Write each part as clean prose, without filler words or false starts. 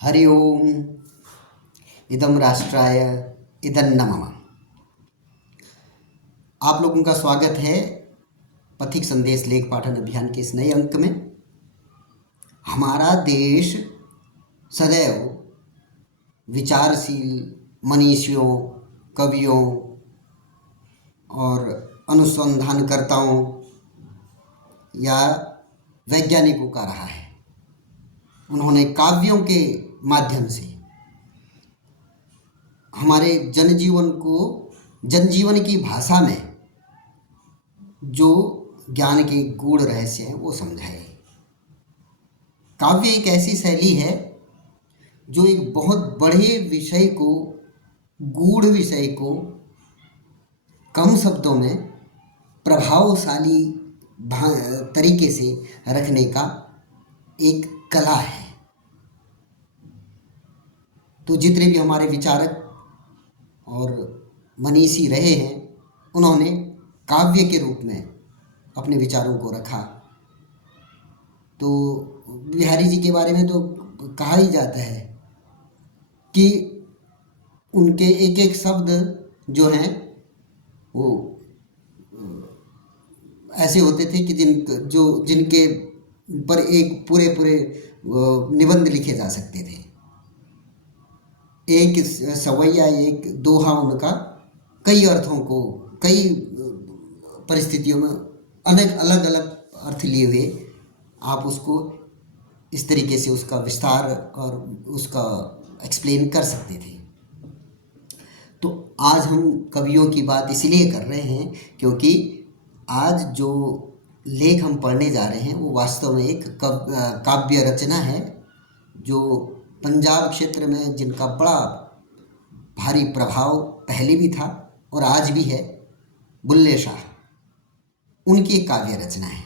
हरि ओम। इदं राष्ट्राय इदन्नमः। आप लोगों का स्वागत है पथिक संदेश लेख पाठन अभियान के इस नए अंक में। हमारा देश सदैव विचारशील मनीषियों, कवियों और अनुसंधानकर्ताओं या वैज्ञानिकों का रहा है। उन्होंने काव्यों के माध्यम से हमारे जनजीवन की भाषा में जो ज्ञान के गूढ़ रहस्य हैं वो समझाए। काव्य एक ऐसी शैली है जो एक बहुत बड़े विषय को, गूढ़ विषय को कम शब्दों में प्रभावशाली तरीके से रखने का एक कला है। तो जितने भी हमारे विचारक और मनीषी रहे हैं, उन्होंने काव्य के रूप में अपने विचारों को रखा। तो बिहारी जी के बारे में तो कहा ही जाता है कि उनके एक एक शब्द जो हैं वो ऐसे होते थे कि जिनके पर एक पूरे निबंध लिखे जा सकते थे। एक सवैया, एक दोहा उनका कई अर्थों को, कई परिस्थितियों में अनेक अलग अलग अर्थ लिए हुए आप उसको इस तरीके से उसका विस्तार और उसका एक्सप्लेन कर सकते थे। तो आज हम कवियों की बात इसलिए कर रहे हैं क्योंकि आज जो लेख हम पढ़ने जा रहे हैं वो वास्तव में एक काव्य रचना है जो पंजाब क्षेत्र में, जिनका बड़ा भारी प्रभाव पहले भी था और आज भी है, बुल्ले शाह, उनकी एक काव्य रचना है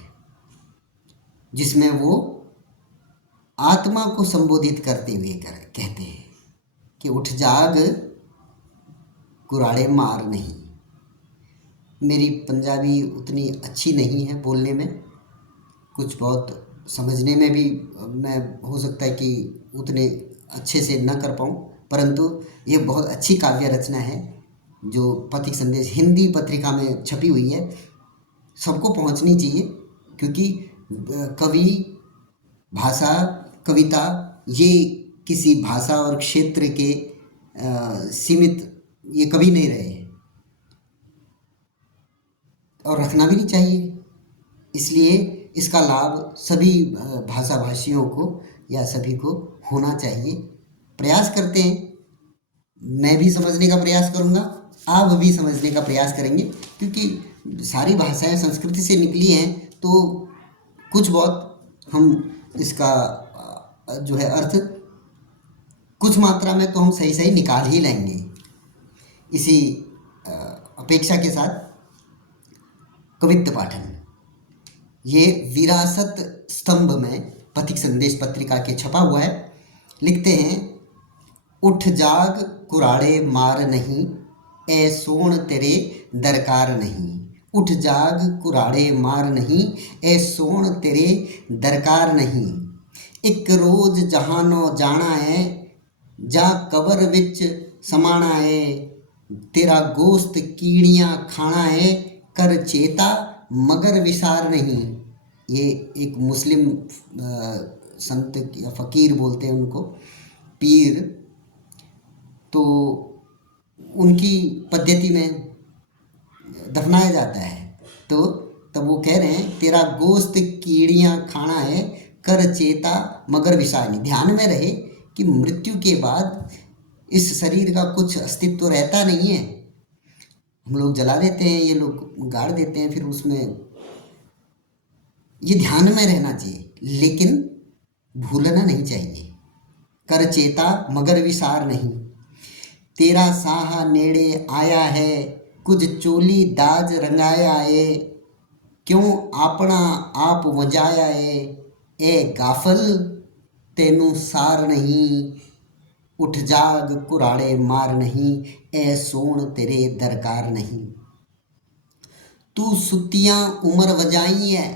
जिसमें वो आत्मा को संबोधित करते हुए कहते हैं कि उठ जाग कुराड़े मार नहीं। मेरी पंजाबी उतनी अच्छी नहीं है बोलने में, कुछ बहुत समझने में भी मैं हो सकता है कि उतने अच्छे से न कर पाऊँ, परंतु ये बहुत अच्छी काव्य रचना है जो पथिक संदेश हिंदी पत्रिका में छपी हुई है। सबको पहुंचनी चाहिए क्योंकि कवि, भाषा, कविता ये किसी भाषा और क्षेत्र के सीमित ये कभी नहीं रहे हैं और रखना भी नहीं चाहिए। इसलिए इसका लाभ सभी भाषा भाषियों को या सभी को होना चाहिए। प्रयास करते हैं, मैं भी समझने का प्रयास करूँगा, आप भी समझने का प्रयास करेंगे क्योंकि सारी भाषाएं संस्कृति से निकली हैं। तो कुछ बहुत हम इसका जो है अर्थ कुछ मात्रा में तो हम सही सही निकाल ही लेंगे। इसी अपेक्षा के साथ कवित्त पाठन, ये विरासत स्तंभ में पथिक संदेश पत्रिका के छपा हुआ है। लिखते हैं, उठ जाग कुराड़े मार नहीं, ए सोण तेरे दरकार नहीं। उठ जाग कुराड़े मार नहीं, ए सोण तेरे दरकार नहीं। एक रोज जहानो जाना है, जा कबर विच समाना है। तेरा गोश्त कीड़ियाँ खाना है, कर चेता मगर विसार नहीं। ये एक मुस्लिम संत या फ़कीर बोलते हैं उनको, पीर। तो उनकी पद्धति में दफनाया जाता है। तो तब वो कह रहे हैं, तेरा गोश्त कीड़ियाँ खाना है, कर चेता मगर विसार नहीं। ध्यान में रहे कि मृत्यु के बाद इस शरीर का कुछ अस्तित्व रहता नहीं है। हम लोग जला देते हैं, ये लोग गाड़ देते हैं, फिर उसमें ये ध्यान में रहना चाहिए लेकिन भूलना नहीं चाहिए। कर चेता मगर विसार नहीं। तेरा साहा नेड़े आया है, कुछ चोली दाज रंगाया है। क्यों आपना आप वजाया है, ए गाफल तेनू सार नहीं। उठ जाग कुराड़े मार नहीं, ए सोण तेरे दरकार नहीं। तू सुतियाँ उमर वजाई है,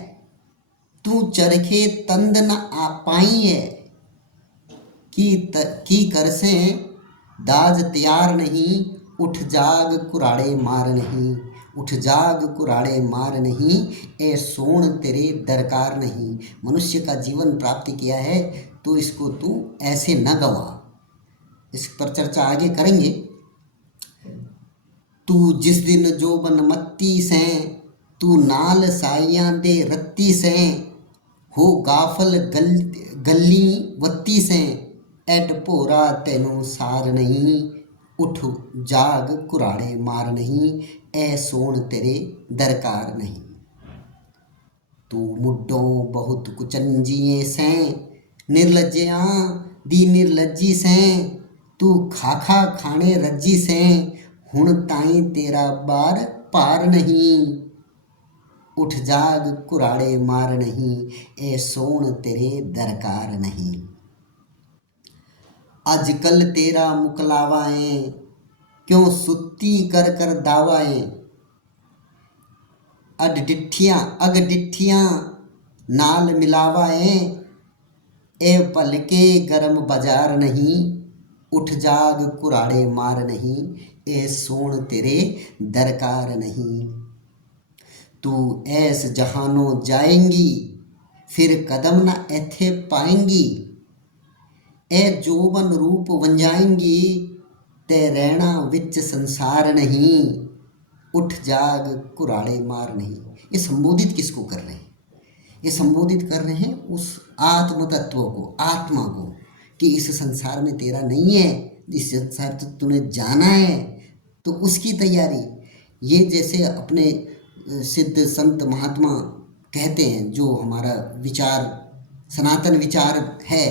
तू चरखे तंद न आ पाई है। की कर से दाज तैयार नहीं, उठ जाग कुराड़े मार नहीं। उठ जाग कुराड़े मार नहीं, ए सोण तेरे दरकार नहीं। मनुष्य का जीवन प्राप्ति किया है तो इसको तू ऐसे न गवा। इस पर चर्चा आगे करेंगे। तू जिस दिन जोबन मत्ती से, तू नाल साइयां दे रत्ती से, हो गाफल गली वत्ती से, एड भोरा तेनू सार नहीं। उठ जाग कुराड़े मार नहीं, ए सोण तेरे दरकार नहीं। तू मुड्डों बहुत कुचंजिए से, निर्लज्जिया दी निर्लज्जी से, तू खाखा खाने रज्जी से, हुण ताई तेरा बार पार नहीं। उठ जाग कुराड़े मार नहीं, ए सोण तेरे दरकार नहीं। आजकल तेरा मुकलावाएं, क्यों सुत्ती कर कर दावाएं। अग डिठियां नाल मिलावाएं, ए पल के गरम बाजार नहीं। उठ जाग कुराड़े मार नहीं, ए सोण तेरे दरकार नहीं। तू ऐस जहानों जाएंगी, फिर कदम न एथे पाएंगी। ए जोबन रूप वंजाएंगी, ते रहना विच संसार नहीं। उठ जाग कुराड़े मार नहीं। ये संबोधित किसको कर रहे हैं? ये संबोधित कर रहे हैं उस आत्म तत्व को, आत्मा को, कि इस संसार में तेरा नहीं है, इस संसार तो तूने जाना है, तो उसकी तैयारी। ये जैसे अपने सिद्ध संत महात्मा कहते हैं, जो हमारा विचार सनातन विचार है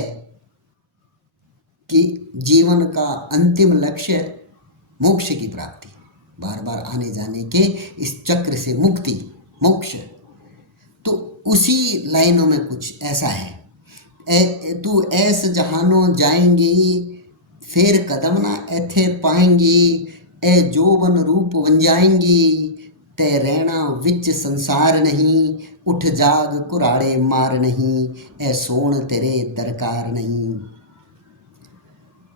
कि जीवन का अंतिम लक्ष्य मोक्ष की प्राप्ति, बार बार आने जाने के इस चक्र से मुक्ति, मोक्ष। तो उसी लाइनों में कुछ ऐसा है। तू ऐस जहानों जाएंगी, फिर कदम ना एथे पाएंगी। ए जोबन रूप वंजाएंगी, ते रहना विच संसार नहीं। उठ जाग कुराड़े मार नहीं, ए सोण तेरे दरकार नहीं।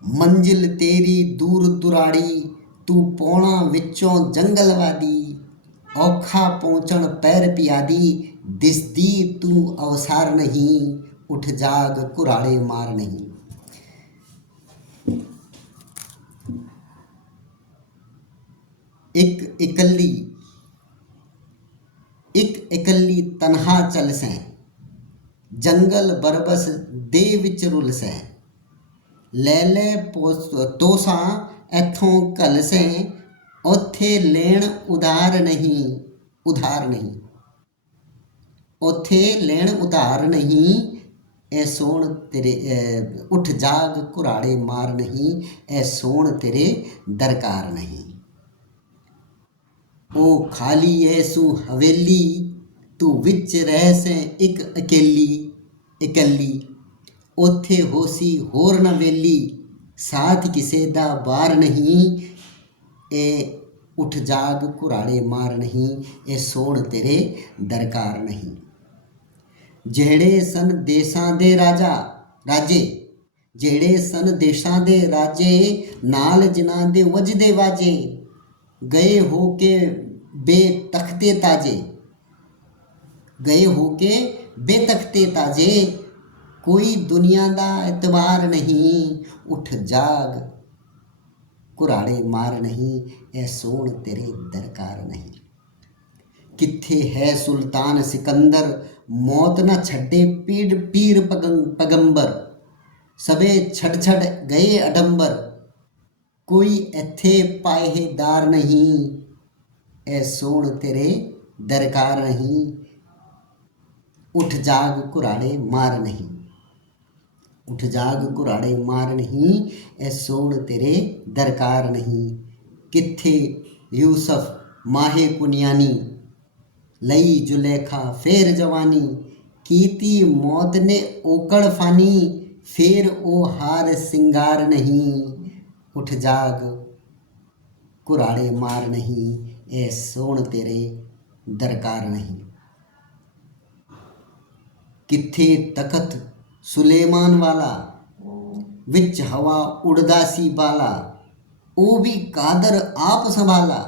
मंजिल तेरी दूर दुराड़ी, तू पौना विचों जंगलवादी। औखा पहुँचण पैर पियादी, दिसदी तू अवसार नहीं। उठ जाग कुराड़े मार नहीं। एक इकल्ली तन्हा चल से, जंगल बरबस दे विच रुल से। ले ले तोसा एथों कल से, ओथे लेण उधार नहीं। ओथे लेण उधार नहीं, ए सोण तेरे उठ जाग कुराड़े मार नहीं, ए सोण तेरे दरकार नहीं। ओ खाली ऐसू हवेली, तू विच रह से एक इकल्ली। ओथे होसी होर न वेली, साथ किसे दा बार नहीं। ए उठ जाग कुराड़े मार नहीं, ए सोण तेरे दरकार नहीं। ਜਿਹੜੇ ਸਨ ਦੇਸਾਂ ਦੇ ਰਾਜੇ, ਜਿਹੜੇ ਸਨ ਦੇਸਾਂ ਦੇ ਰਾਜੇ, ਨਾਲ ਜਿਨ੍ਹਾਂ ਦੇ ਵੱਜਦੇ ਵਾਜੇ। ਗਏ ਹੋ ਕੇ ਬੇਤਖਤੇ ਤਾਜੇ, ਕੋਈ ਦੁਨੀਆ ਦਾ ਇਤਬਾਰ ਨਹੀਂ। उठ जाग कुराड़े मार नहीं, ए सोण तेरे दरकार नहीं। किथे है सुल्तान सिकंदर, मौत न छड्डे पीर पगंबर। सबे छड़ गए अडंबर, कोई एथे पाहेदार नहीं। ए सोण तेरे दरकार नहीं। उठ जाग कुराड़े मार नहीं। उठ जाग कुराड़े मार नहीं, ए सोण तेरे दरकार नहीं। किथे यूसफ माहे कुनियानी, लई जुलेखा फेर जवानी। कीती मौत ने ओकड़ फानी, फेर ओ हार सिंगार नहीं। उठ जाग कुराड़े मार नहीं, ए सोण तेरे दरकार नहीं। किथे तखत सुलेमान वाला, विच हवा उड़दा सी बाला, ओ भी कादर आप संभाला।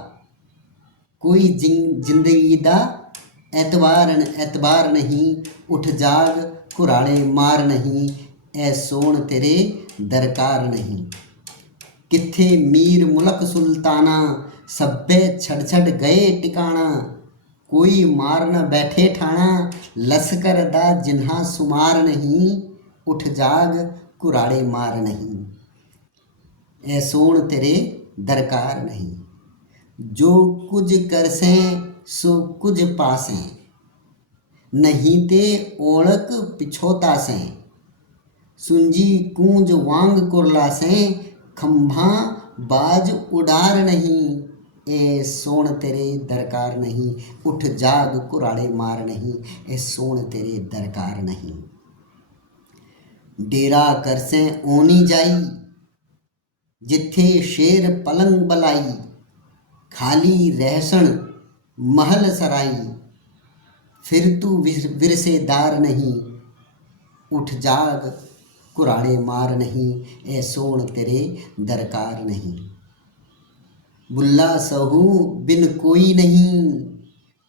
कोई जिंदगी दा एतबार नहीं, उठ जाग कुराड़े मार नहीं, ऐ सोण तेरे दरकार नहीं। किथे मीर मुलक सुल्ताना, सब्बे छड़ छड़ गए टिकाना। कोई मार न बैठे ठाणा, लश्कर दा जिन्हा सुमार नहीं, उठ जाग कुराड़े मार नहीं, ऐ सोण तेरे दरकार नहीं। जो कुछ करसें सो कुछ पासें, नहीं ते ओळख पिछोता सें। सुंजी कूंज वांग कुरला सें, खंभा बाज उडार नहीं, ए सोण तेरे दरकार नहीं। उठ जाग कुराड़े मार नहीं, ए सोण तेरे दरकार नहीं। डेरा करसें ओनी जाई, जिथे शेर पलंग बलाई। खाली रहसण महल सराई, फिर तू विरसेदार नहीं। उठ जाग कुराड़े मार नहीं, ए सोण तेरे दरकार नहीं। बुल्ला सहू बिन कोई नहीं,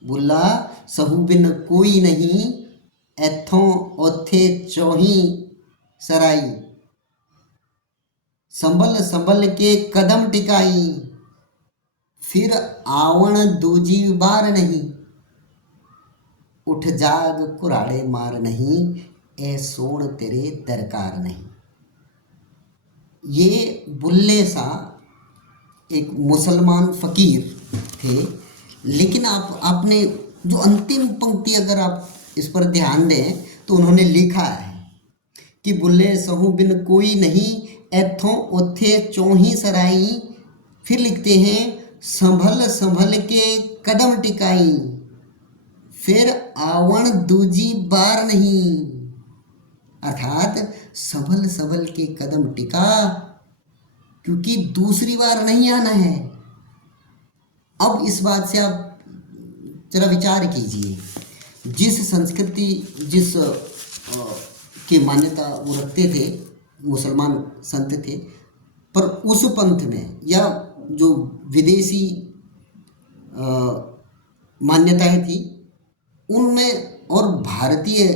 बुल्ला सहू बिन कोई नहीं। एथों ओथे चौही सराई, संभल संभल के कदम टिकाई। फिर आवण दूजी बार नहीं, उठ जाग कुराड़े मार नहीं, ए सोण तेरे दरकार नहीं। ये बुल्ले शाह एक मुसलमान फ़कीर थे, लेकिन आपने जो अंतिम पंक्ति अगर आप इस पर ध्यान दें तो उन्होंने लिखा है कि बुल्ले सहू बिन कोई नहीं, एथों ओथे चौही सराई। फिर लिखते हैं संभल संभल के कदम टिकाई, फिर आवण दूजी बार नहीं। अर्थात संभल संभल के कदम टिका, क्योंकि दूसरी बार नहीं आना है। अब इस बात से आप जरा विचार कीजिए, जिस संस्कृति जिस की मान्यता वो रखते थे, मुसलमान संत थे, पर उस पंथ में या जो विदेशी मान्यताएं थी उनमें और भारतीय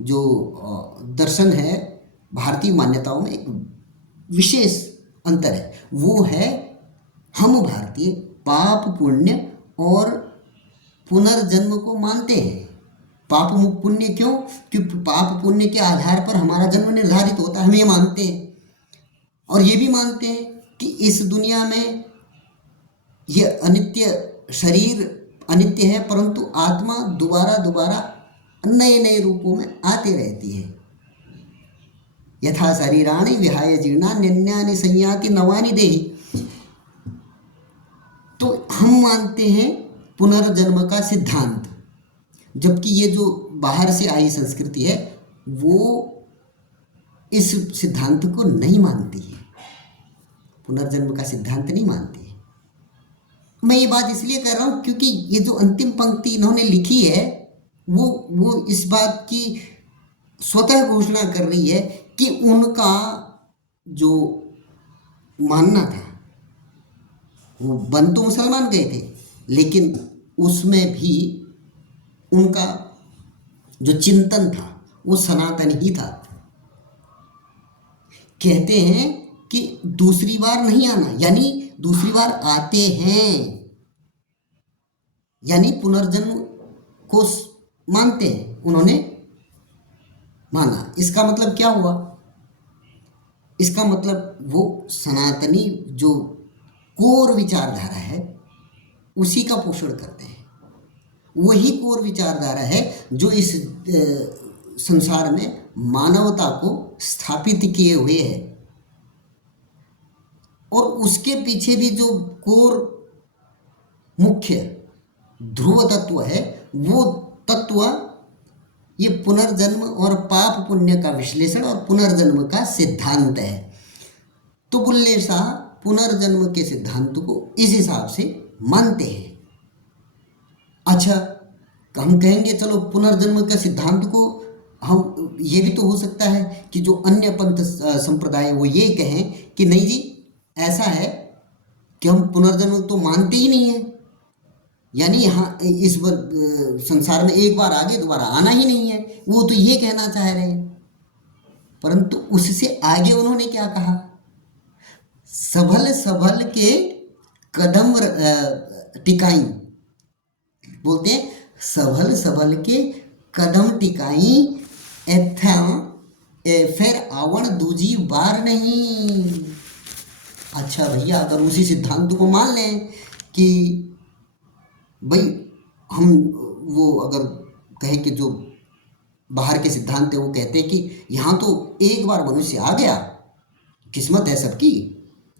जो दर्शन है, भारतीय मान्यताओं में एक विशेष अंतर है। वो है हम भारतीय पाप पुण्य और पुनर्जन्म को मानते हैं। पाप पुण्य क्यों? क्योंकि पाप पुण्य के आधार पर हमारा जन्म निर्धारित होता है, हम ये मानते हैं। और ये भी मानते हैं कि इस दुनिया में ये अनित्य शरीर अनित्य है, परंतु आत्मा दोबारा दोबारा नए नए रूपों में आते रहती है। यथा शरीराणि विहाय जीर्णा निन्यानि संयाति नवानि देहि। तो हम मानते हैं पुनर्जन्म का सिद्धांत, जबकि ये जो बाहर से आई संस्कृति है वो इस सिद्धांत को नहीं मानती है, पुनर्जन्म का सिद्धांत नहीं मानती है। मैं ये बात इसलिए कर रहा हूँ क्योंकि ये जो अंतिम पंक्ति इन्होंने लिखी है वो इस बात की स्वतः घोषणा कर रही है कि उनका जो मानना था, वो बन तो मुसलमान गए थे, लेकिन उसमें भी उनका जो चिंतन था वो सनातन ही था। कहते हैं कि दूसरी बार नहीं आना, यानी दूसरी बार आते हैं, यानी पुनर्जन्म को मानते हैं। उन्होंने माना, इसका मतलब क्या हुआ? इसका मतलब वो सनातनी जो कोर विचारधारा है उसी का पोषण करते हैं। वही कोर विचारधारा है जो इस संसार में मानवता को स्थापित किए हुए है। और उसके पीछे भी जो कोर मुख्य ध्रुव तत्व है, वो तत्व ये पुनर्जन्म और पाप पुण्य का विश्लेषण और पुनर्जन्म का सिद्धांत है। तो बुल्ले शाह पुनर्जन्म के सिद्धांत को इस हिसाब से मानते हैं। अच्छा, हम कहेंगे चलो पुनर्जन्म के सिद्धांत को हम ये भी तो हो सकता है कि जो अन्य पंथ संप्रदाय है, वो ये कहें कि नहीं जी, ऐसा है कि हम पुनर्जन्म तो मानते ही नहीं है, यानी यहाँ संसार में एक बार आगे दोबारा आना ही नहीं है, वो तो ये कहना चाह रहे हैं। परंतु उससे आगे उन्होंने क्या कहा, सबल सबल के कदम टिकाई, बोलते हैं सबल सबल के कदम टिकाई एथा फिर आवण दूजी बार नहीं। अच्छा भैया, अगर उसी सिद्धांत को मान लें कि भाई हम वो अगर कहें कि जो बाहर के सिद्धांत है वो कहते हैं कि यहाँ तो एक बार मनुष्य आ गया, किस्मत है सबकी,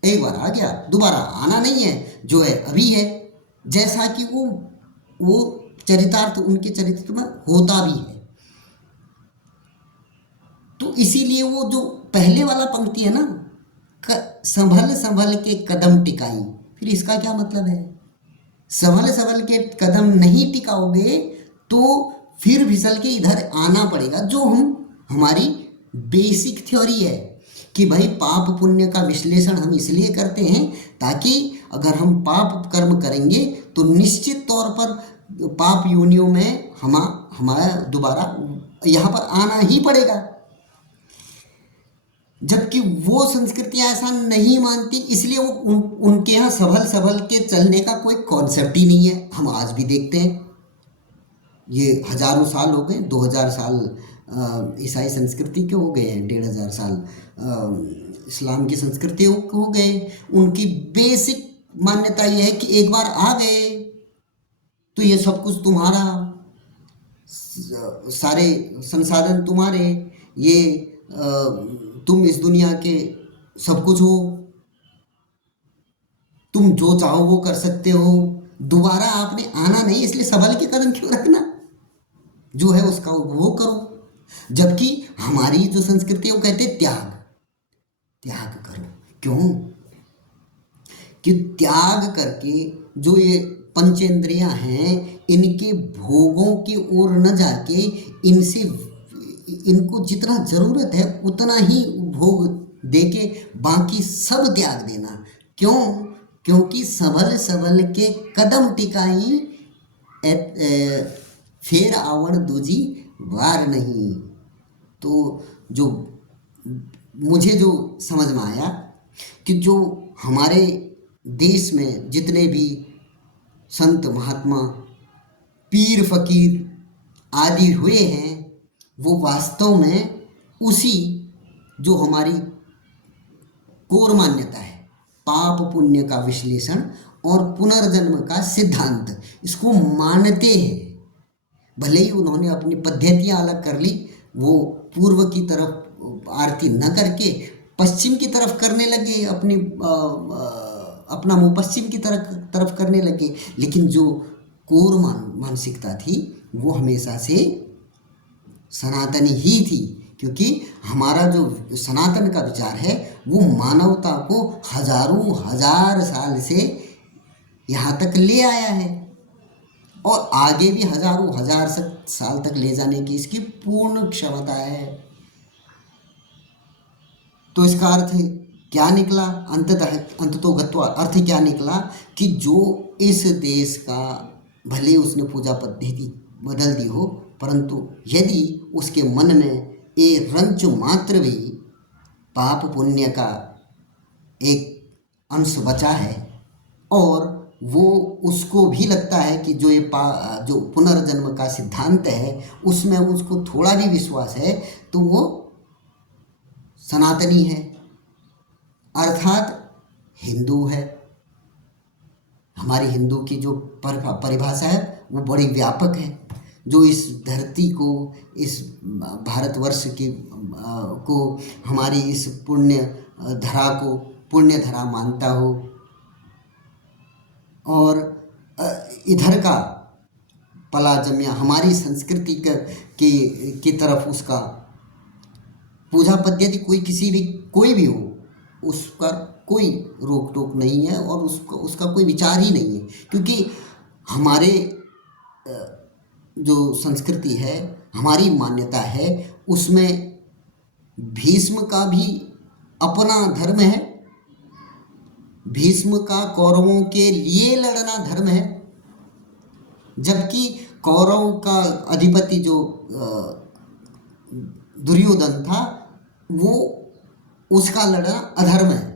एक बार आ गया दोबारा आना नहीं है, जो है अभी है, जैसा कि वो चरितार्थ उनके चरित्र में होता भी है। तो इसीलिए वो जो पहले वाला पंक्ति है ना, संभल संभल के कदम टिकाई, फिर इसका क्या मतलब है, संभल संभल के कदम नहीं टिकाओगे तो फिर फिसल के इधर आना पड़ेगा, जो हमारी बेसिक थ्योरी है कि भाई पाप पुण्य का विश्लेषण हम इसलिए करते हैं ताकि अगर हम पाप कर्म करेंगे तो निश्चित तौर पर पाप योनियों में हमारा दोबारा यहाँ पर आना ही पड़ेगा। जबकि वो संस्कृतियाँ ऐसा नहीं मानती, इसलिए वो उनके यहाँ सबल सबल के चलने का कोई कॉन्सेप्ट ही नहीं है। हम आज भी देखते हैं, ये हजारों साल हो गए, 2000 साल ईसाई संस्कृति के हो गए हैं, 1500 साल इस्लाम की संस्कृति हो गए। उनकी बेसिक मान्यता ये है कि एक बार आ गए तो ये सब कुछ तुम्हारा, सारे संसाधन तुम्हारे, ये तुम इस दुनिया के सब कुछ हो, तुम जो चाहो वो कर सकते हो, दोबारा आपने आना नहीं, इसलिए सबल के कदम क्यों रखना, जो है उसका उपभोग करो। जबकि हमारी जो संस्कृति है वो कहते त्याग, त्याग करो। क्यों? कि त्याग करके जो ये पंचेंद्रियां हैं, इनके भोगों की ओर न जाके इनको जितना ज़रूरत है उतना ही भोग देके बाकी सब त्याग देना। क्यों? क्योंकि सबल सबल के कदम टिकाई फेर आवण दूजी वार नहीं। तो जो मुझे जो समझ में आया कि जो हमारे देश में जितने भी संत महात्मा पीर फकीर आदि हुए हैं, वो वास्तव में उसी जो हमारी कोर मान्यता है, पाप पुण्य का विश्लेषण और पुनर्जन्म का सिद्धांत, इसको मानते हैं। भले ही उन्होंने अपनी पद्धतियाँ अलग कर ली, वो पूर्व की तरफ आरती न करके पश्चिम की तरफ करने लगे, अपना मुँह पश्चिम की तरफ करने लगे, लेकिन जो कोर मानसिकता थी वो हमेशा से सनातनी ही थी। क्योंकि हमारा जो सनातन का विचार है वो मानवता को हजारों हजार साल से यहाँ तक ले आया है और आगे भी हजारों हजार साल तक ले जाने की इसकी पूर्ण क्षमता है। तो इसका अर्थ क्या निकला, अंततोगत्वा अर्थ क्या निकला कि जो इस देश का, भले उसने पूजा पद्धति बदल दी हो, परंतु यदि उसके मन में एक रंच मात्र भी पाप पुण्य का एक अंश बचा है और वो उसको भी लगता है कि जो जो पुनर्जन्म का सिद्धांत है उसमें उसको थोड़ा भी विश्वास है, तो वो सनातनी है, अर्थात हिंदू है। हमारी हिंदू की जो परिभाषा है वो बड़ी व्यापक है, जो इस धरती को, इस भारतवर्ष को, हमारी इस पुण्य धरा को पुण्य धरा मानता हो और इधर का पला जमिया हमारी संस्कृति की तरफ उसका पूजा पद्धति कोई भी हो, उसका कोई रोक टोक नहीं है और उसका कोई विचार ही नहीं है। क्योंकि हमारे जो संस्कृति है हमारी मान्यता है उसमें भीष्म का भी अपना धर्म है, भीष्म का कौरवों के लिए लड़ना धर्म है, जबकि कौरव का अधिपति जो दुर्योधन था वो उसका लड़ना अधर्म है,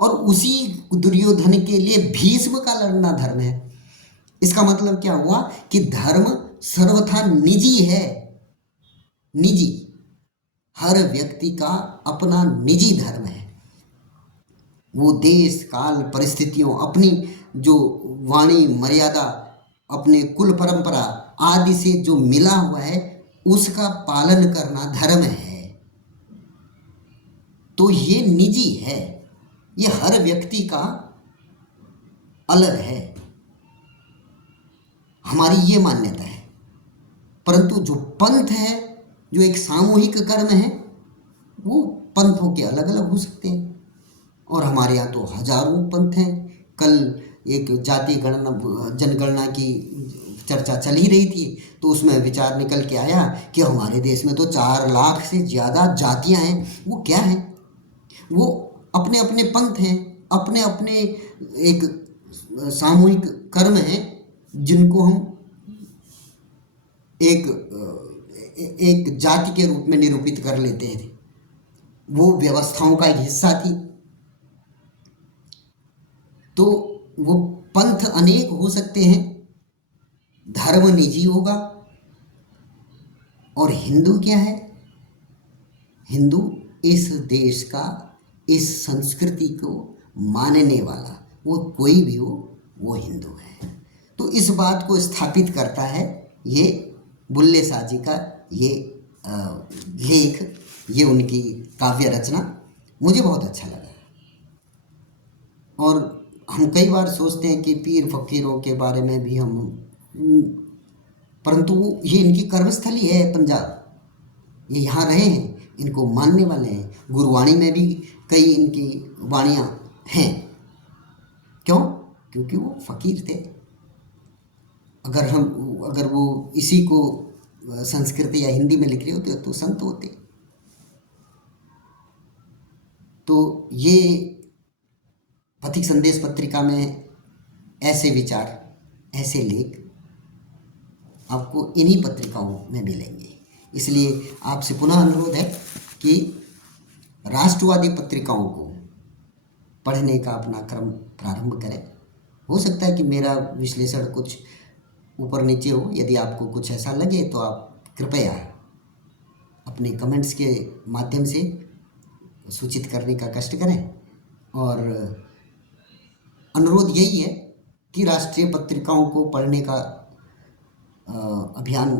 और उसी दुर्योधन के लिए भीष्म का लड़ना धर्म है। इसका मतलब क्या हुआ कि धर्म सर्वथा निजी है, निजी, हर व्यक्ति का अपना निजी धर्म है। वो देश काल परिस्थितियों, अपनी जो वाणी मर्यादा, अपने कुल परंपरा आदि से जो मिला हुआ है उसका पालन करना धर्म है। तो ये निजी है, ये हर व्यक्ति का अलग है, हमारी ये मान्यता है। परंतु जो पंथ है, जो एक सामूहिक कर्म है, वो पंथों के अलग अलग हो सकते हैं, और हमारे यहाँ तो हजारों पंथ हैं। कल एक जाति गणना जनगणना की चर्चा चल ही रही थी, तो उसमें विचार निकल के आया कि हमारे देश में तो 4 लाख से ज़्यादा जातियाँ हैं। वो क्या हैं? वो अपने अपने पंथ हैं, अपने अपने एक सामूहिक कर्म हैं, जिनको हम एक जाति के रूप में निरूपित कर लेते हैं। वो व्यवस्थाओं का एक हिस्सा थी। तो वो पंथ अनेक हो सकते हैं, धर्म निजी होगा। और हिंदू क्या है? हिंदू इस देश का, इस संस्कृति को मानने वाला, वो कोई भी हो, वो हिंदू है। तो इस बात को स्थापित करता है ये बुल्ले शाह जी का ये लेख, ये उनकी काव्य रचना मुझे बहुत अच्छा लगा। और हम कई बार सोचते हैं कि पीर फकीरों के बारे में भी हम, परंतु ये इनकी कर्मस्थली है पंजाब, ये यहाँ रहे हैं, इनको मानने वाले हैं। गुरवाणी में भी कई इनकी वाणियाँ हैं। क्यों? क्योंकि वो फ़कीर थे। अगर वो इसी को संस्कृत या हिंदी में लिख रहे होते तो संत होते। तो ये पथिक संदेश पत्रिका में ऐसे विचार, ऐसे लेख आपको इन्हीं पत्रिकाओं में मिलेंगे। इसलिए आपसे पुनः अनुरोध है कि राष्ट्रवादी पत्रिकाओं को पढ़ने का अपना क्रम प्रारंभ करें। हो सकता है कि मेरा विश्लेषण कुछ ऊपर नीचे हो। यदि आपको कुछ ऐसा लगे तो आप कृपया अपने कमेंट्स के माध्यम से सूचित करने का कष्ट करें। और अनुरोध यही है कि राष्ट्रीय पत्रिकाओं को पढ़ने का अभियान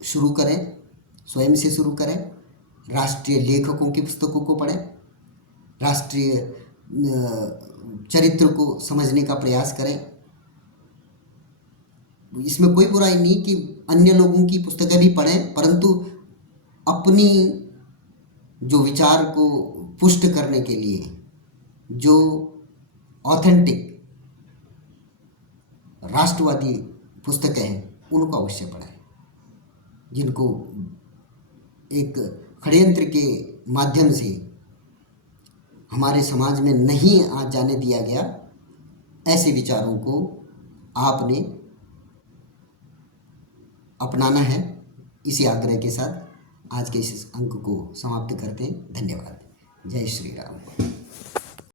शुरू करें, स्वयं से शुरू करें। राष्ट्रीय लेखकों की पुस्तकों को पढ़ें, राष्ट्रीय चरित्र को समझने का प्रयास करें। इसमें कोई बुराई नहीं कि अन्य लोगों की पुस्तकें भी पढ़ें, परंतु अपनी जो विचार को पुष्ट करने के लिए जो ऑथेंटिक राष्ट्रवादी पुस्तकें हैं उनको अवश्य पढ़ें, जिनको एक षड्यंत्र के माध्यम से हमारे समाज में नहीं आ जाने दिया गया। ऐसे विचारों को आपने अपनाना है। इसी आग्रह के साथ आज के इस अंक को समाप्त करते हैं। धन्यवाद। जय श्री राम।